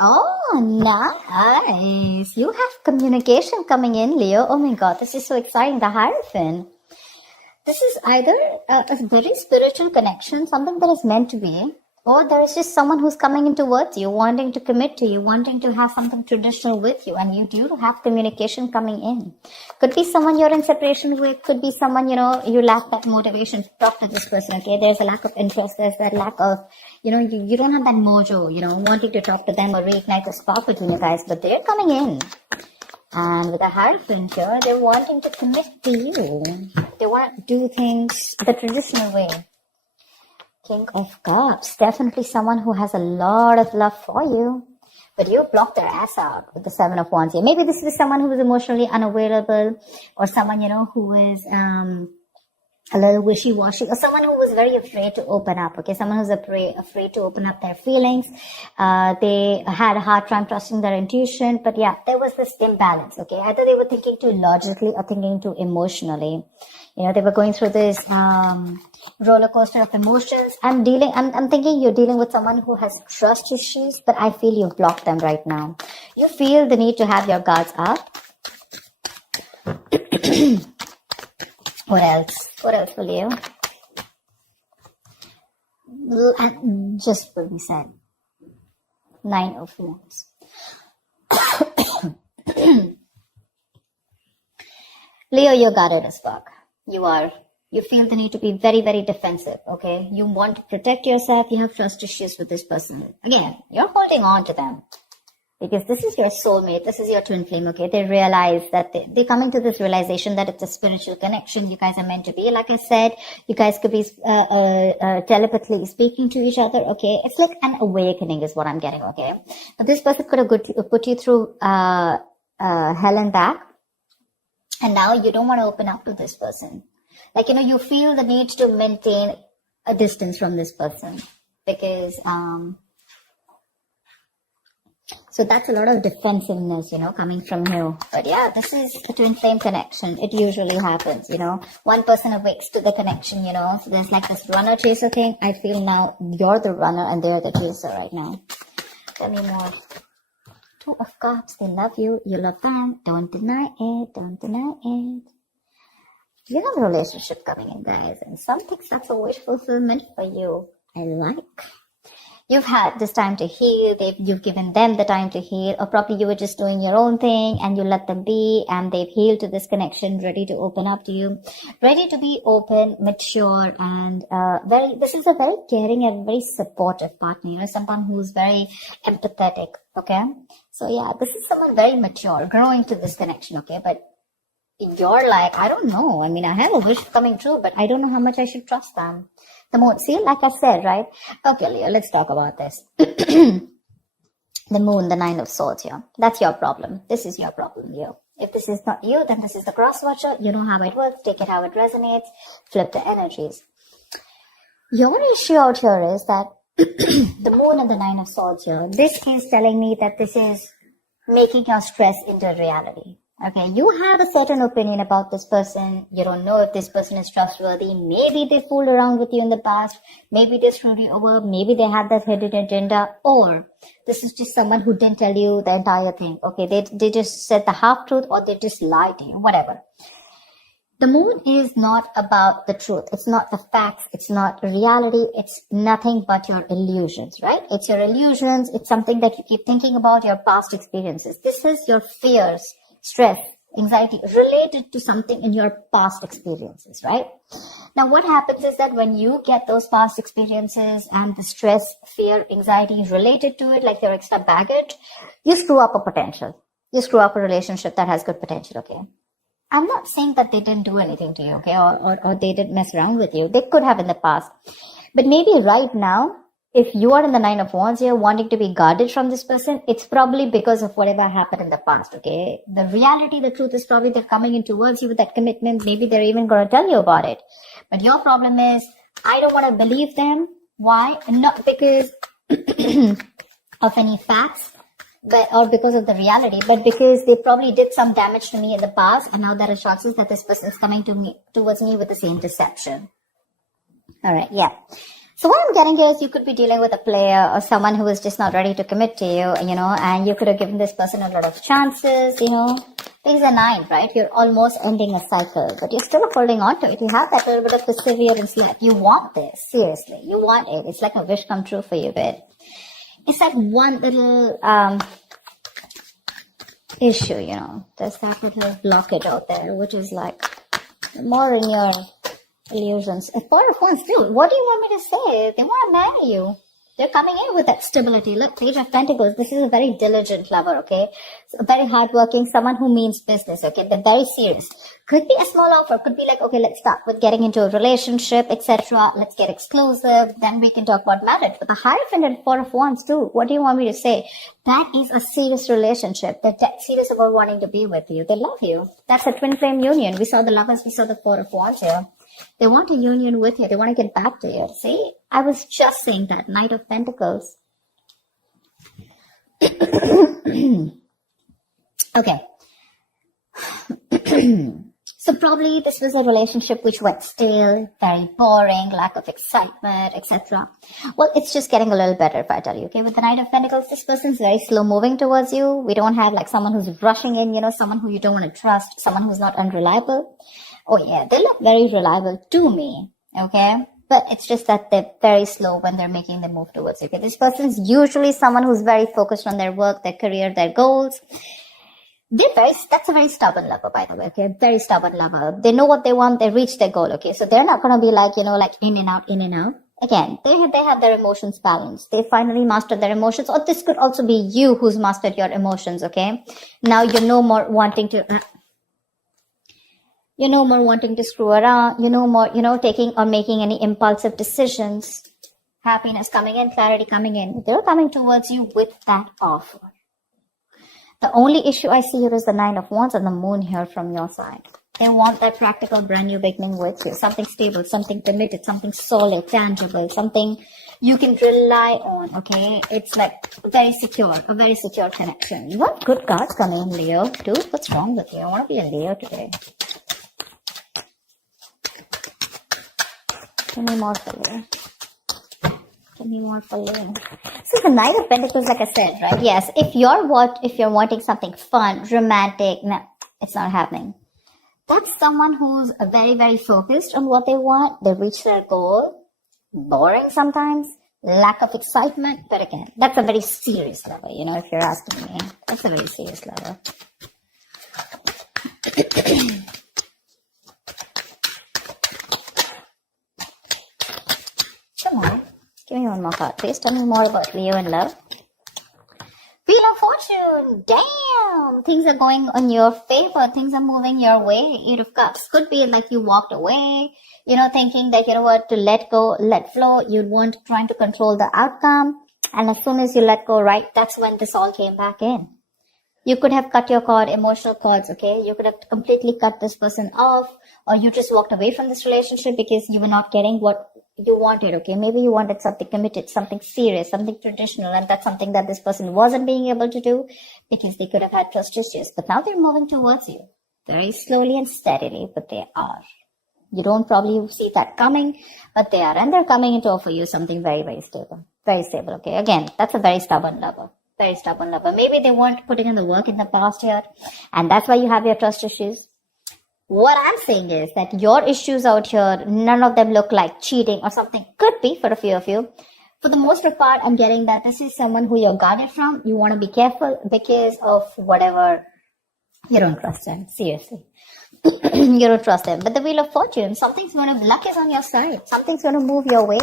Oh, nice. You have communication coming in, Leo. Oh my God, this is so exciting. The Hierophant. This is either a very spiritual connection, something that is meant to be, or there is just someone who's coming in towards you, wanting to commit to you, wanting to have something traditional with you, and you do have communication coming in. Could be someone you're in separation with, could be someone, you lack that motivation to talk to this person, okay? There's a lack of interest, there's that lack of, you don't have that mojo, wanting to talk to them or reignite the spark between you guys, but they're coming in. And with a Hierophant here, they're wanting to commit to you. They want to do things the traditional way. King of Cups, definitely someone who has a lot of love for you. But you blocked their ass out with the Seven of Wands here. Maybe this is someone who is emotionally unavailable, or someone, who is a little wishy-washy, or someone who was very afraid to open up, okay? Someone who's afraid to open up their feelings. They had a hard time trusting their intuition, but yeah, there was this imbalance, okay? Either they were thinking too logically or thinking too emotionally. They were going through this roller coaster of emotions. I'm thinking you're dealing with someone who has trust issues, but I feel you've blocked them right now. You feel the need to have your guards up. What else? What else will you? And just what we said. 9 of Wands. Leo, you're guarded as fuck. You feel the need to be very, very defensive, okay? You want to protect yourself. You have trust issues with this person. Again, you're holding on to them. Because this is your soulmate, this is your twin flame, okay? They realize that they're coming to this realization that it's a spiritual connection. You guys are meant to be. Like I said, you guys could be telepathically speaking to each other, okay? It's like an awakening is what I'm getting, okay? But this person could have put you through hell and back. And now you don't want to open up to this person. Like, you feel the need to maintain a distance from this person. Because, so that's a lot of defensiveness, coming from you. But yeah, this is a twin flame connection. It usually happens, One person awakes to the connection, So there's like this runner chaser thing. I feel now you're the runner and they're the chaser right now. Tell me more. 2 of Cups. They love you. You love them. Don't deny it. Don't deny it. You have a relationship coming in, guys. And some things that's a wish fulfillment for you. I like. You've had this time to heal, you've given them the time to heal, or probably you were just doing your own thing and you let them be, and they've healed to this connection, ready to open up to you, ready to be open, mature, and this is a very caring and very supportive partner, someone who's very empathetic, okay? So yeah, this is someone very mature, growing to this connection, okay? But you're like, I don't know. I mean, I have a wish coming true, but I don't know how much I should trust them. The moon, see, like I said, right? Okay, Leo, let's talk about this. The moon, the 9 of Swords here. That's your problem. This is your problem, Leo. If this is not you, then this is the cross watcher. You know how it works. Take it how it resonates. Flip the energies. Your issue out here is that the moon and the 9 of Swords here, this is telling me that this is making your stress into reality. Okay, you have a certain opinion about this person. You don't know if this person is trustworthy. Maybe they fooled around with you in the past. Maybe they screwed you over. Maybe they had that hidden agenda. Or this is just someone who didn't tell you the entire thing. Okay, they just said the half truth, or they just lied to you, whatever. The moon is not about the truth. It's not the facts. It's not reality. It's nothing but your illusions, right? It's your illusions. It's something that you keep thinking about, your past experiences. This is your fears, stress, anxiety related to something in your past experiences, right? Now, what happens is that when you get those past experiences and the stress, fear, anxiety related to it, like your extra baggage, you screw up a potential. You screw up a relationship that has good potential, okay? I'm not saying that they didn't do anything to you, okay? Or they didn't mess around with you. They could have in the past. But maybe right now, if you are in the 9 of Wands here wanting to be guarded from this person, it's probably because of whatever happened in the past, okay? The reality, the truth is probably they're coming in towards you with that commitment. Maybe they're even going to tell you about it. But your problem is, I don't want to believe them. Why? Not because of any facts, or because of the reality, but because they probably did some damage to me in the past, and now there are chances that this person is coming towards me with the same deception. All right, yeah. So what I'm getting here is you could be dealing with a player or someone who is just not ready to commit to you, and you could have given this person a lot of chances, Things are 9, right? You're almost ending a cycle, but you're still holding on to it. You have that little bit of perseverance left. You want this, seriously. You want it. It's like a wish come true for you, but it's like one little issue, There's that little blockage out there, which is like more in your illusions. A 4 of Wands too. What do you want me to say? They want to marry you. They're coming in with that stability. Look, Page of Pentacles. This is a very diligent lover, okay? So very hardworking, someone who means business, okay? They're very serious. Could be a small offer. Could be like, okay, let's start with getting into a relationship, etc. Let's get exclusive. Then we can talk about marriage. But the Hierophant and 4 of Wands too. What do you want me to say? That is a serious relationship. They're serious about wanting to be with you. They love you. That's a twin flame union. We saw the Lovers. We saw the 4 of Wands here. They want a union with you. They want to get back to you. See? I was just saying that. Knight of Pentacles. Okay. So probably this was a relationship which went stale, very boring, lack of excitement, etc. Well, it's just getting a little better if I tell you, okay? With the Knight of Pentacles, this person's very slow moving towards you. We don't have like someone who's rushing in, someone who you don't want to trust, someone who's not unreliable. Oh yeah, they look very reliable to me, okay? But it's just that they're very slow when they're making the move towards you, okay? This person's usually someone who's very focused on their work, their career, their goals. That's a very stubborn lover, by the way, okay? Very stubborn lover. They know what they want, they reach their goal, okay? So they're not going to be like, like in and out, in and out. Again, they have their emotions balanced. They finally mastered their emotions. Or this could also be you who's mastered your emotions, okay? Now you're no more wanting to... You're no more wanting to screw around. You're no more, taking or making any impulsive decisions. Happiness coming in, clarity coming in. They're coming towards you with that offer. The only issue I see here is the 9 of Wands and the Moon here from your side. They want that practical brand new beginning with you. Something stable, something committed, something solid, tangible, something you can rely on, okay? It's like a very secure connection. You want good cards coming in, Leo. Dude, what's wrong with you? I want to be a Leo today. Give me more for Leo. Give me more for Leo. So the Knight of Pentacles, like I said, right? Yes, if you're wanting something fun, romantic, no, it's not happening. That's someone who's very, very focused on what they want. They reach their goal. Boring sometimes. Lack of excitement. But again, that's a very serious lover, if you're asking me. That's a very serious lover. Come on. Give me one more card, please. Tell me more about Leo and love. Wheel of Fortune. Damn. Things are going on your favor. Things are moving your way. 8 of Cups. Could be like you walked away, thinking that, to let go, let flow. You'd want trying to control the outcome. And as soon as you let go, right, that's when this all came back in. You could have cut your cord, emotional cords, okay? You could have completely cut this person off, or you just walked away from this relationship because you were not getting what you wanted, okay? Maybe you wanted something committed, something serious, something traditional, and that's something that this person wasn't being able to do because they could have had trust issues. But now they're moving towards you very slowly and steadily, but they are. You don't probably see that coming, but they are, and they're coming in to offer you something very, very stable. Very stable, okay? Again, that's a very stubborn lover. Very stubborn lover. Maybe they weren't putting in the work in the past year, and that's why you have your trust issues. What I'm saying is that your issues out here, none of them look like cheating or something. Could be for a few of you. For the most part, I'm getting that this is someone who you're guarded from. You want to be careful because of whatever. You don't trust them. Seriously. You don't trust them. But the Wheel of Fortune, luck is on your side. Something's going to move your way,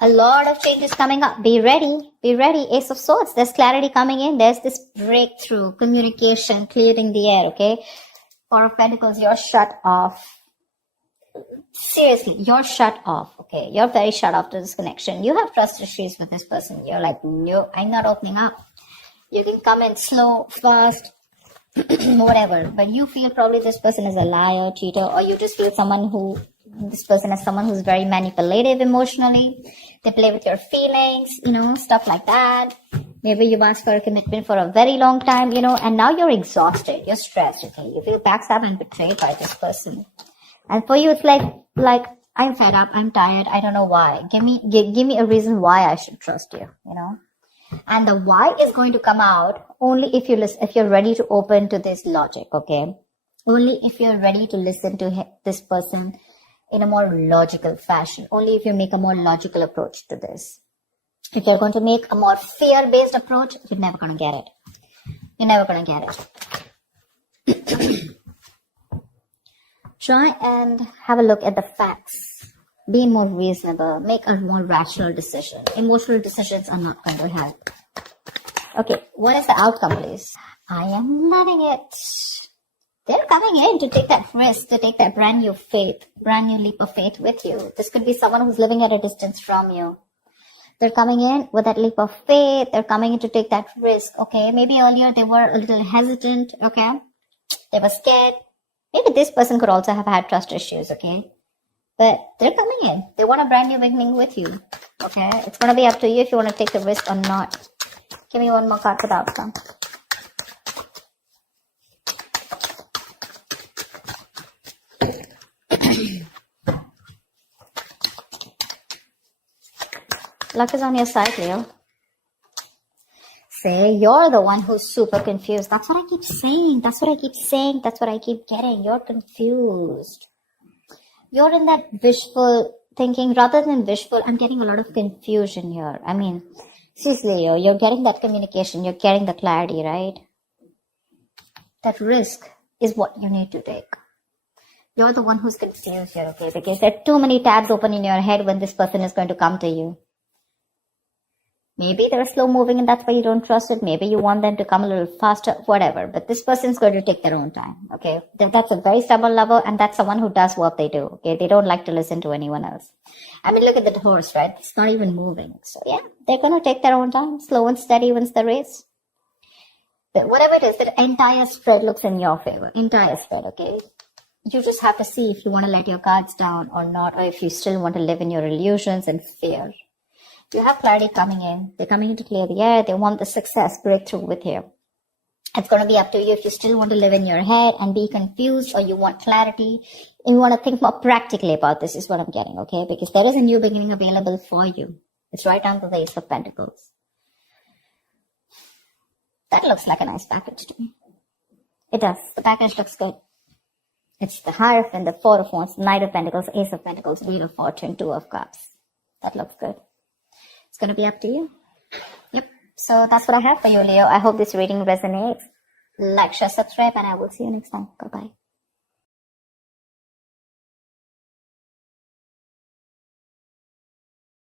A lot of changes coming up. Be ready. Be ready. Ace of Swords. There's clarity coming in. There's this breakthrough, communication, clearing the air, okay? 4 of Pentacles, you're shut off. Seriously, you're shut off, okay? You're very shut off to this connection. You have trust issues with this person. You're like, no, I'm not opening up. You can come in slow, fast, whatever. But you feel probably this person is a liar, cheater, or you just feel this person is someone who's very manipulative emotionally. They play with your feelings, stuff like that. Maybe you've asked for a commitment for a very long time, and now you're exhausted. You're stressed, okay? You feel backstabbed and betrayed by this person. And for you, it's like I'm fed up. I'm tired. I don't know why. Give me a reason why I should trust you, you know. And the why is going to come out only if you listen, if you're ready to open to this logic, okay? Only if you're ready to listen to this person in a more logical fashion. Only if you make a more logical approach to this. If you're going to make a more fear-based approach, you're never going to get it. You're never going to get it. Try and have a look at the facts. Be more reasonable. Make a more rational decision. Emotional decisions are not going to help. Okay, what is the outcome, please? I am loving it. They're coming in to take that risk, to take that brand new leap of faith with you. This could be someone who's living at a distance from you. They're coming in with that leap of faith. They're coming in to take that risk, okay? Maybe earlier they were a little hesitant, okay? They were scared. Maybe this person could also have had trust issues, okay? But they're coming in. They want a brand new beginning with you, okay? It's going to be up to you if you want to take the risk or not. Give me one more card for the outcome. Luck is on your side, Leo. Say you're the one who's super confused. That's what I keep saying. That's what I keep saying. That's what I keep getting. You're confused. You're in that wishful thinking rather than wishful. I'm getting a lot of confusion here. I mean, seriously, Leo, you're getting that communication. You're getting the clarity, right? That risk is what you need to take. You're the one who's confused here, okay? Because there are too many tabs open in your head when this person is going to come to you. Maybe they're slow moving and that's why you don't trust it. Maybe you want them to come a little faster, whatever. But this person's going to take their own time, okay? That's a very stubborn lover and that's someone who does what they do, okay? They don't like to listen to anyone else. I mean, look at the horse, right? It's not even moving. So yeah, they're going to take their own time. Slow and steady wins the race. But whatever it is, the entire spread looks in your favor. Entire spread, okay? You just have to see if you want to let your cards down or not, or if you still want to live in your illusions and fear. You have clarity coming in. They're coming in to clear the air. They want the success breakthrough with you. It's going to be up to you if you still want to live in your head and be confused, or you want clarity and you want to think more practically about this is what I'm getting, okay? Because there is a new beginning available for you. It's right under the Ace of Pentacles. That looks like a nice package to me. It does. The package looks good. It's the Hierophant, the Four of Wands, Knight of Pentacles, Ace of Pentacles, Wheel of Fortune, Two of Cups. That looks good. It's going to be up to you. Yep. So that's what I have for you, Leo. I hope this reading resonates. Like, share, subscribe, and I will see you next time. Bye-bye.